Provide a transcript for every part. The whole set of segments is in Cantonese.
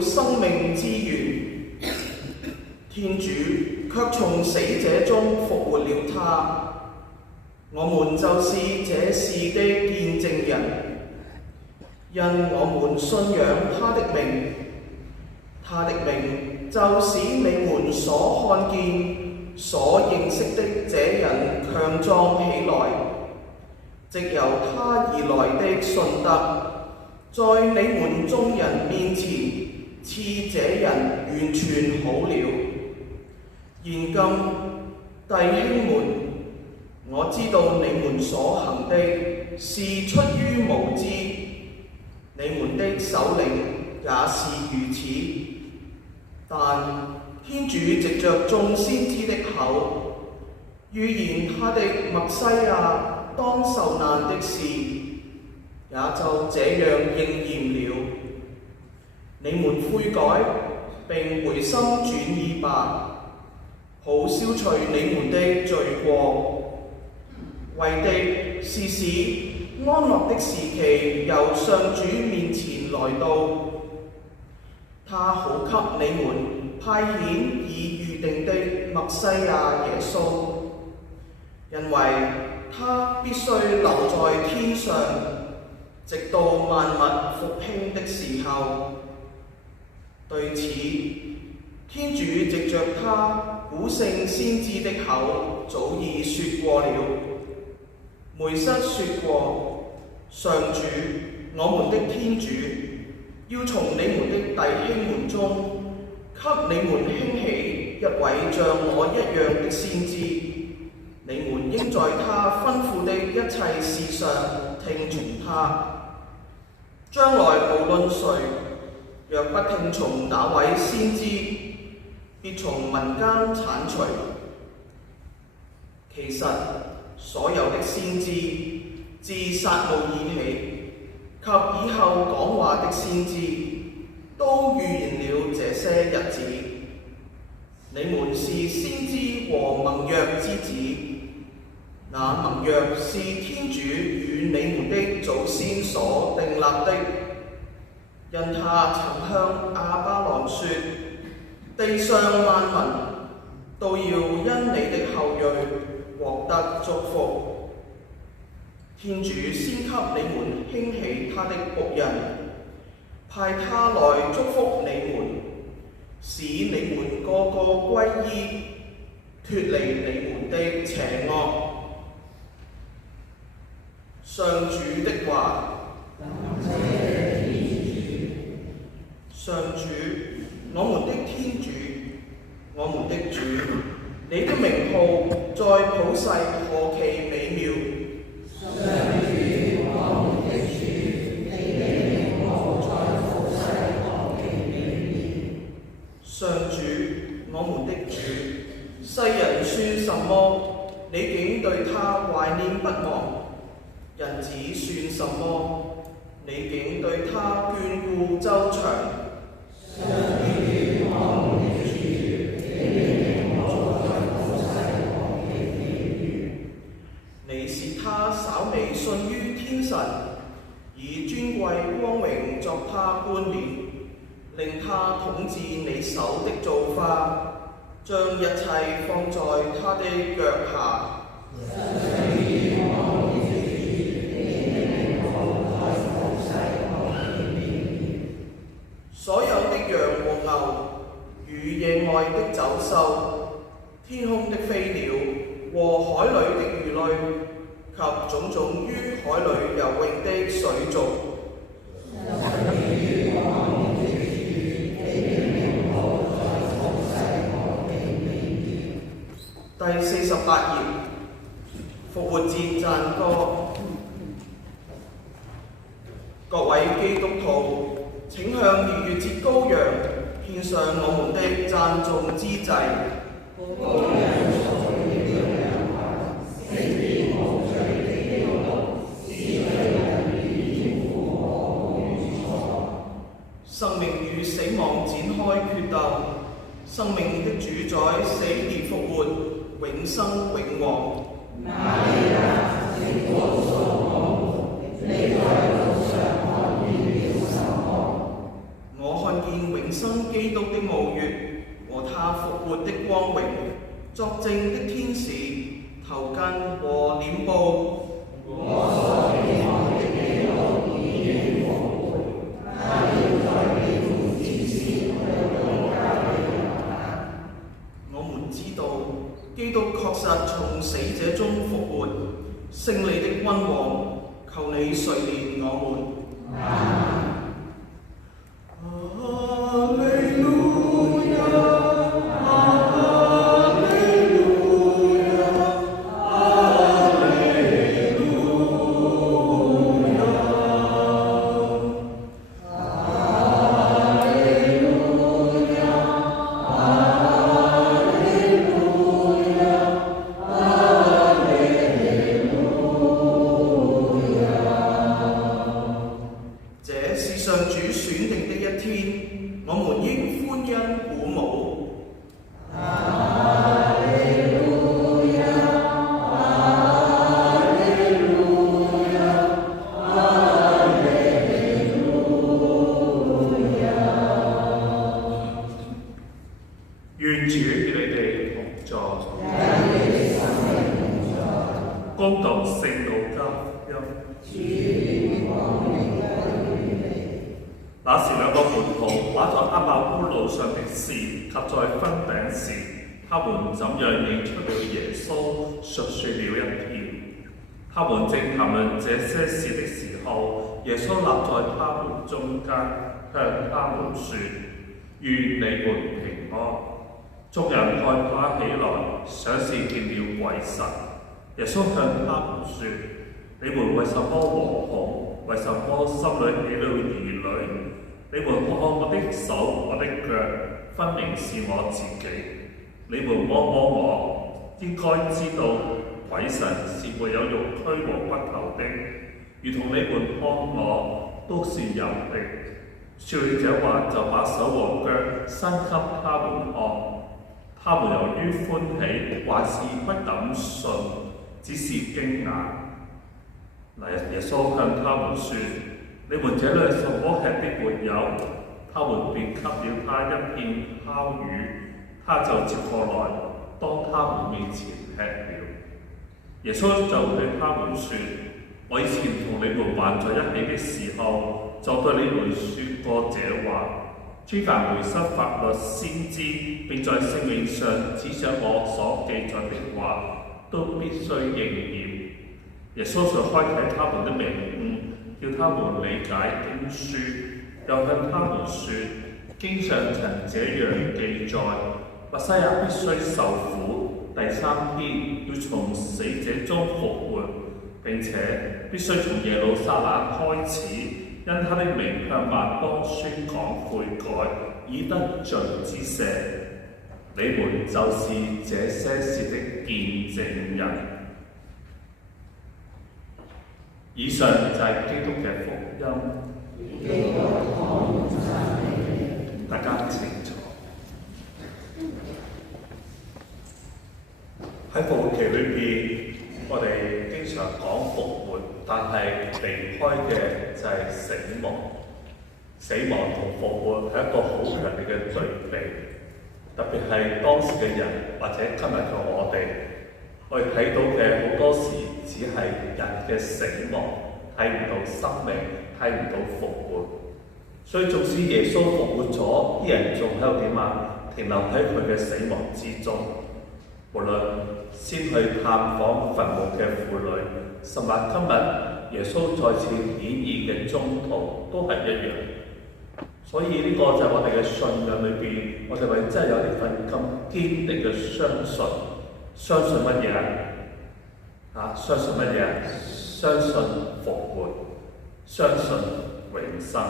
生命之源，天主卻從死者中復活了他。我們就是這事的見證人，因我們信仰他的名。他的名就使你們所看見、所認識的這人強壯起來，藉由他而來的信德，在你們眾人面前賜這人完全好了。現今弟兄們，我知道你們所行的是出於無知，你們的首領也是如此。但天主藉着眾先知的口，預言他的默西亞當受難的事，也就這樣應驗了。你們悔改並回心轉意吧，好消除你們的罪過，為的是使安樂的時期由上主面前來到。他好給你們派遣已預定的默西亞耶穌，因為他必須留在天上，直到萬物復興的時候。對此，天主藉着他古聖先知的口早已說過了。梅瑟說過：上主，我們的天主，要從你們的弟兄們中，給你們興起一位像我一樣的先知。你們應在他吩咐的一切事上聽從他。將來無論誰若不聽從那位先知，必從民間剷除。其實所有的先知，自撒慕爾起，及以後講話的先知，都預言了這些日子。你們是先知和盟約之子，那盟約是天主與你們的祖先所訂立的，因他曾向亞巴郎說：地上萬民都要因你的後裔獲得祝福。天主先給你們興起他的僕人，派他來祝福你們，使你們個個歸依，脫離你們的邪惡。上主的話。上主，我們的天主，我們的主，你的名號在普世何其美妙！上主，我們的主，你的名號在普世何其美妙！上主，我們的主，世人算什麼，你竟對他懷念不忘；人子算什麼，你竟對他眷顧周詳。上主，我們的主，你的名號在普世何其美妙！你是他稍微遜於天神，以尊貴光榮作他冠冕，令他統治你手的造化，將一切放在他的腳下。上主，我們的主，你的名號在普世何其美妙！所有的羊和牛，與野外的走獸，天空的飛鳥和海裏的魚類，及種種於海裏游泳的水族。第48頁，復活節讚歌。各位基督徒，請向逾越節羔羊獻上我們的讚頌之祭。生命與死亡展開決鬥，生命的主宰死而復活，永生永王。瑪利亞，請告訴我，你在路上看見了什麼？我看見永生基督的墓穴和他復活的光榮，作證的天使、頭巾和臉布。我所期望的基督已經復活，他要在你們之前向大家顯現。我們知道基督確實從死者中復活，勝利的君王，求你垂憐我們。恭讀聖路加福音。那時兩個門徒把在厄瑪烏路上的事及在分餅時，他們怎樣認出了耶穌，述說了一遍。他們正談論這些事的時候，耶穌立在他們中間，向他們說：願你們平安。眾人害怕起來，想是見了鬼神。耶穌向他們說：你們為什麼惶恐？為什麼心裏起了疑慮？你們看我的手，我的腳，分明是我自己。你們摸摸我，應該知道鬼神是沒有肉軀和骨頭的，如同你們看我都是有的。說了這話，就把手和腳伸給他們看。他們由於歡喜，還是不敢信，只是驚訝。耶穌向他們說：你們這裏什麼吃的沒有？他們便給了他一片烤魚，他就接過來，當他們面前吃了。耶穌就對他們說：我以前同你們還在一起的時候，就對你們說過這話。諸凡梅瑟法律先知並在聖經上指著我所記載的話，都必須應驗。耶穌就開啟他們的明悟，叫他們理解經書，又向他們說：經上曾這樣記載，默西亞必須受苦，第三天要從死者中復活，並且必須從耶路撒冷開始，因他的名向萬邦宣講悔改，以得罪之赦。你們就是這些事的見證人。以上就係基督嘅福音。大家請坐。喺復活期裏邊，我哋經常講復活，但係離開嘅就係死亡。死亡同復活係一個好強烈嘅對比，特別係當時嘅人或者今日嘅我哋睇到嘅好多時只係人嘅死亡，睇唔到生命，睇唔到復活。所以縱使耶穌復活咗，啲人仲喺度點啊？停留喺佢嘅死亡之中。無論先去探訪墳墓嘅婦女，甚至今日耶穌再次顯現嘅宗徒都係一樣。所以呢個就係我哋嘅信仰裏邊，我哋咪真係有呢份咁堅定嘅相信。相信乜嘢啊？相信乜嘢？相信復活，相信永生。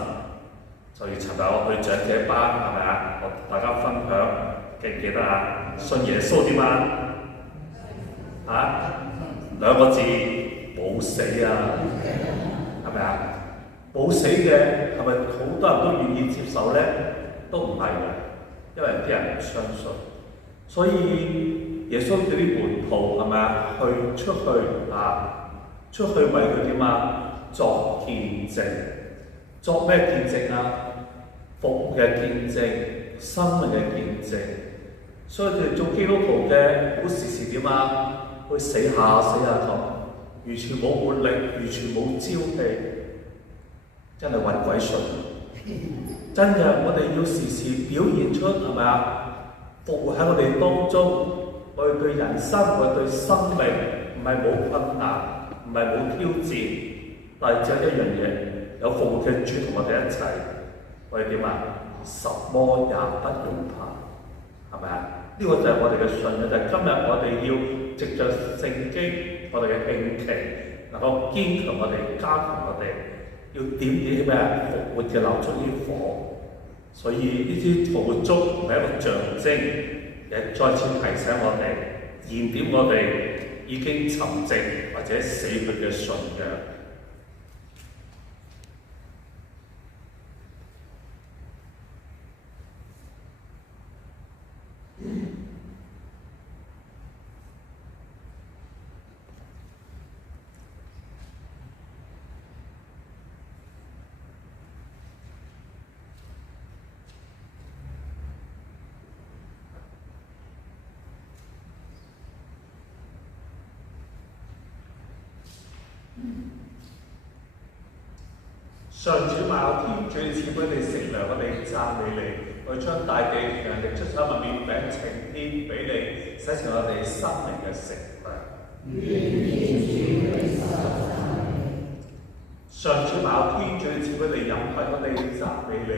就如尋日我去長者班，係咪啊？我大家分享，記唔記得啊？信耶穌點啊？兩個字，冇死啊，係咪啊？冇死嘅係咪好多人都願意接受咧？都唔係嘅，因為啲人唔相信。所以耶穌叫啲門徒係咪啊？出去為佢點啊？作見證。作咩見證啊？復活嘅見證、生命嘅見證。所以佢哋做基督徒嘅好時時點啊？會死下咁，完全冇活力，完全冇朝氣，真係揾鬼信。真嘅，我哋要時時表現出係咪啊？復活喺我哋當中，我哋對人生，我哋對生命唔係冇困難，唔係冇挑戰，但係只有一樣嘢，有復活嘅主同我哋一齊，我哋點啊？什麼也不用怕，係咪啊？呢個就係我哋嘅信仰，就係今日我哋要藉着聖經，我哋嘅慶期，能夠堅強我哋，加強我哋，要點啲咩啊？復活嘅流出啲火。所以呢啲復活燭唔係一個象徵，亦再次提醒我哋，燃點我哋已經沉寂或者死去嘅信仰。上主萬有天主，賜俾你食糧，我哋讚美你，我將大地強力出手物麵餅呈天俾你，使成我哋生命嘅食糧。上主萬有天主，賜俾你飲品，我哋讚美你，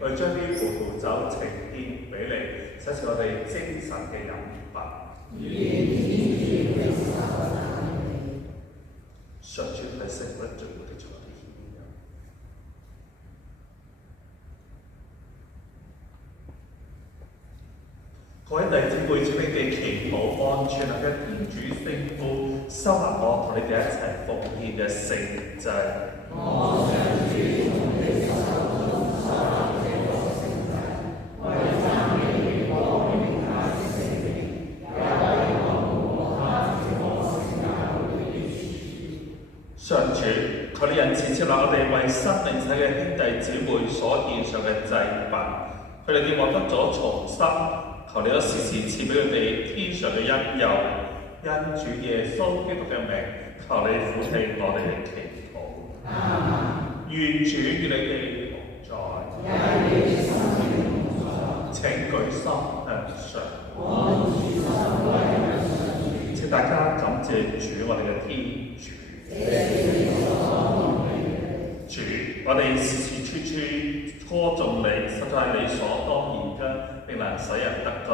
我將啲葡萄酒呈天俾你，使成我哋精神嘅飲品。上主係聖物最好嘅。各位弟姊妹，請你哋祈禱安全能嘅天主聖父收納我同你哋一齊奉獻嘅聖祭。我上主從你手中收納這個聖祭，為讚美你光榮他的聖名，也為我和他這個聖教會的主。上主，求你仁慈接納我哋為生命體嘅兄弟姊妹所獻上嘅祭品，佢哋已獲得咗重生。求你都時時賜俾佢哋天上嘅恩佑，因主耶穌基督嘅名，求你俯聽我哋嘅祈禱。願主與你哋同在，請舉心向上。請大家感謝主，我哋嘅天主。主，我哋時時處處歌頌你，實在係理所當然嘅。並能使人得救。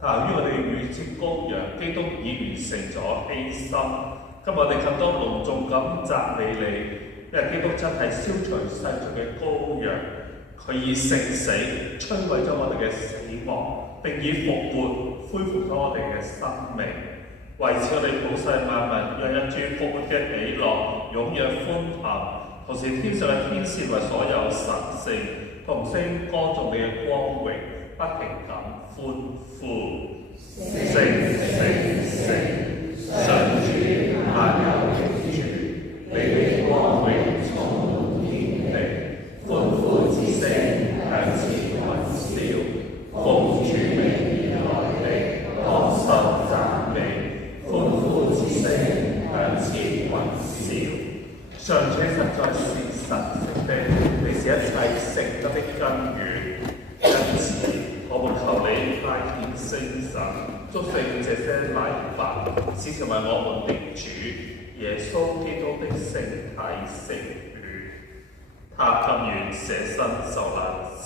但由於我哋與接羔羊基督已完成咗犧牲，今日我哋更多隆重咁讚美你，因為基督真係消除世俗嘅羔羊，佢以聖死摧毀咗我哋嘅死亡，並以復活恢復咗我哋嘅生命。為此我哋普世萬民洋溢住復活嘅喜樂，踴躍歡騰，同時天上嘅天使為所有神聖同聲歌頌你嘅光榮，不停咁歡呼，聖上主萬有的主，你的光榮充滿天地，歡呼之聲響徹雲霄，奉主名而來的當受讚美，歡呼之聲響徹雲霄。上主實在是神聖的，你是一切聖德的根源，因此我們求你派遣聖神，祝聖這些禮物，使成為我們的主耶穌基督的聖體聖血。他甘願捨身受難時，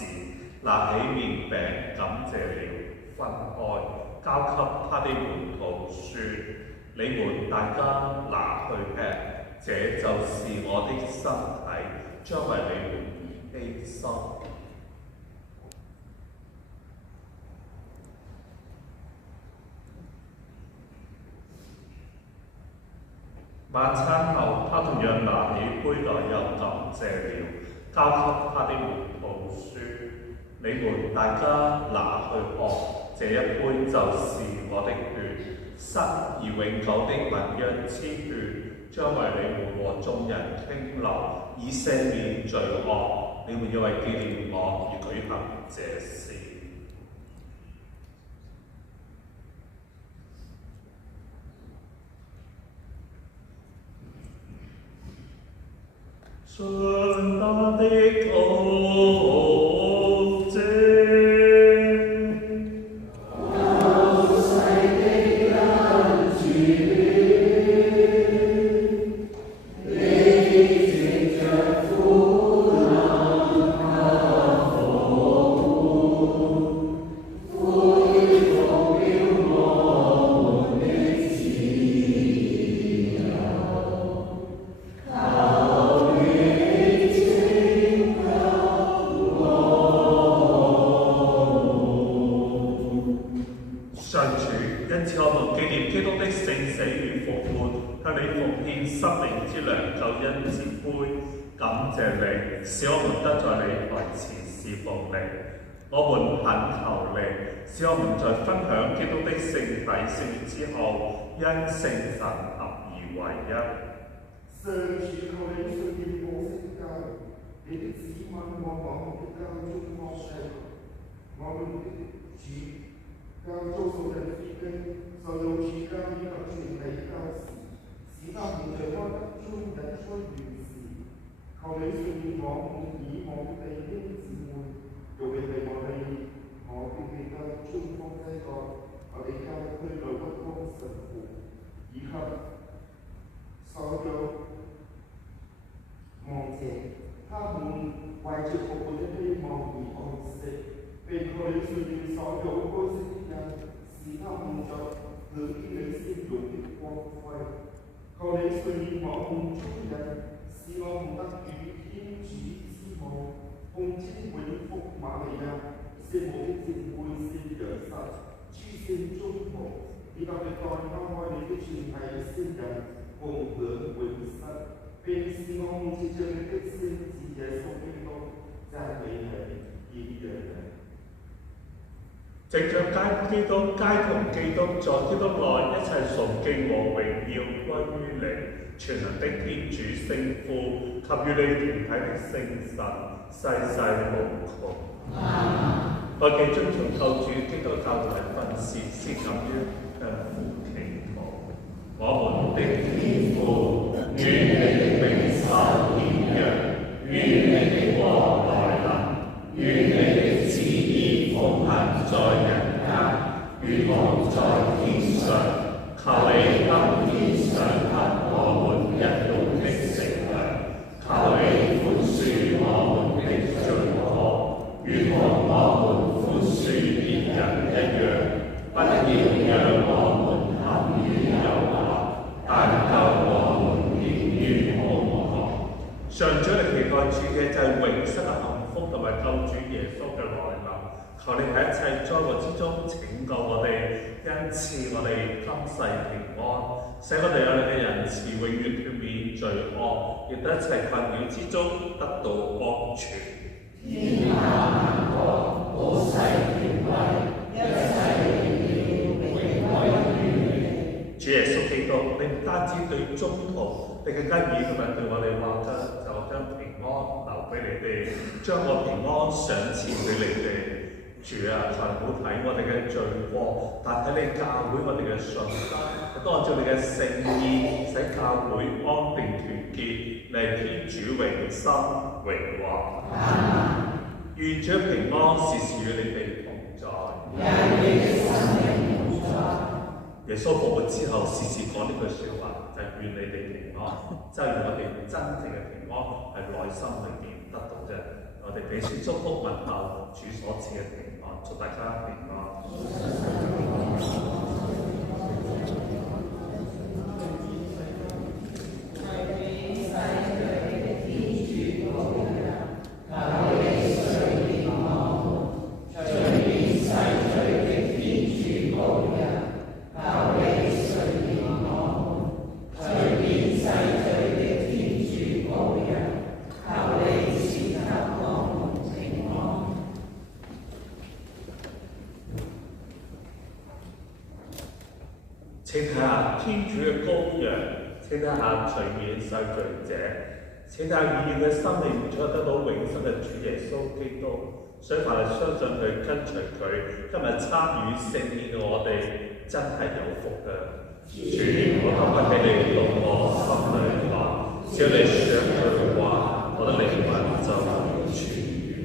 拿起麵餅感謝了，分開，交給他的門徒說：你們大家拿去吃，這就是我的身體，將為你們而犧牲。晚餐後，他同樣拿起杯來，又感謝了，交給他的門徒說：你們大家拿去喝，這一杯就是我的血，新而永久的盟約之血，將為你們和眾人傾流，以赦免罪惡。你們要為紀念我而舉行這事。信德的圖證。上主，因此我們紀念基督的聖死與復活，向你奉獻生命之糧、救恩之杯，感謝你，使我們得在你台前侍奉你。我們懇求你，使我們在分享基督的聖體聖血之後，因聖神合而為一。上主，求你垂聽我聲教，你的子民和我們的教中國世，我們的主。教遭受人非經，受到主教以及全體教士，使他們在安德中引出完事。求你垂聽我們以往的弟兄姊妹，用你哋我哋嘅教中方西國，我哋教區內不光神父，以及所有亡者，他們懷着復活的希望而安息。並求你垂聽所有該死的人，使他們在你的先用的光輝。求你垂聽我們眾人，使我們得與天主之母，奉稱永福瑪利亞，聖母的姊妹聖若瑟，諸聖宗徒，以及歷代愛你的全體聖人，共享永生。並使我們藉着你的聖子耶穌基督，讚美你，敬仰你。藉着基督，皆同基督，在基督內一切崇敬和榮耀歸於你，全能的天主聖父及與你團體的聖神，世世無窮。我哋遵從救主基督教同埋訓示，先敢於向父祈禱。我們的天父，願你的名受顯揚，願你的國來臨，願你的旨意奉行在人間，如同在天上。求你今天賞給我們日用的食糧，求你寬恕我們的罪過，如同我們寬恕別人一樣，不要讓我們陷於誘惑，但救我們免於惡惡。上主，你期待住嘅就係永生嘅幸福同埋救主耶穌嘅來臨。求你喺一切災禍之中拯救我哋，因賜我哋今世平安，使我哋有你嘅仁慈永遠脫免罪惡，亦得一切困擾之中得到安全。天下萬國，普世權威，一切榮耀永歸於你。主耶穌基督，你唔單止對宗徒，你更加以今日對我哋話就將平安留俾你哋，將我平安賞賜俾你哋。主啊，求你唔好睇我哋嘅罪過，但睇你教會我哋嘅信心，亦都按照你嘅聖意，使教會安定團結，嚟天主永生榮華。願主平安時時與你哋同在。耶穌復活之後，時時講呢句説話，就係願你哋平安，即係願我哋真正嘅平安係內心裏邊得到啫。我哋彼此祝福問候主所賜嘅平安，祝大家平安。請睇下天主嘅羔羊，請睇下除免受罪者，請帶軟弱嘅心靈，才得到永生嘅主耶穌基督。所以凡係相信佢、跟隨佢，今日參與聖宴嘅我哋，真係有福嘅。主，我今日喺你同我心裏話，只要你想佢話，我的靈魂就能痊愈。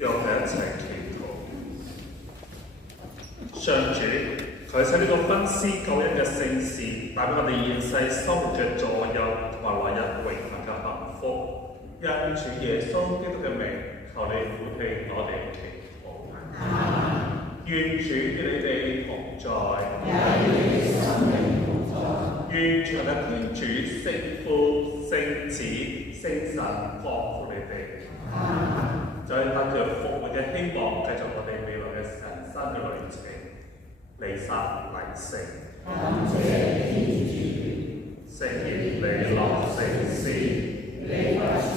讓我哋一齊祈禱。上主，佢使呢個分施救恩嘅聖事，帶俾我哋現世生活嘅助佑同埋來日永恆嘅幸福。因主耶穌基督嘅名，求你俯聽我哋祈禱。願主與你哋同在，願全能天主聖父、聖子、聖神降福你哋。就係帶着復活嘅希望，繼續我哋未來嘅人生嘅旅程，彌撒禮成。感謝天主，聖言利樂聖師，你不是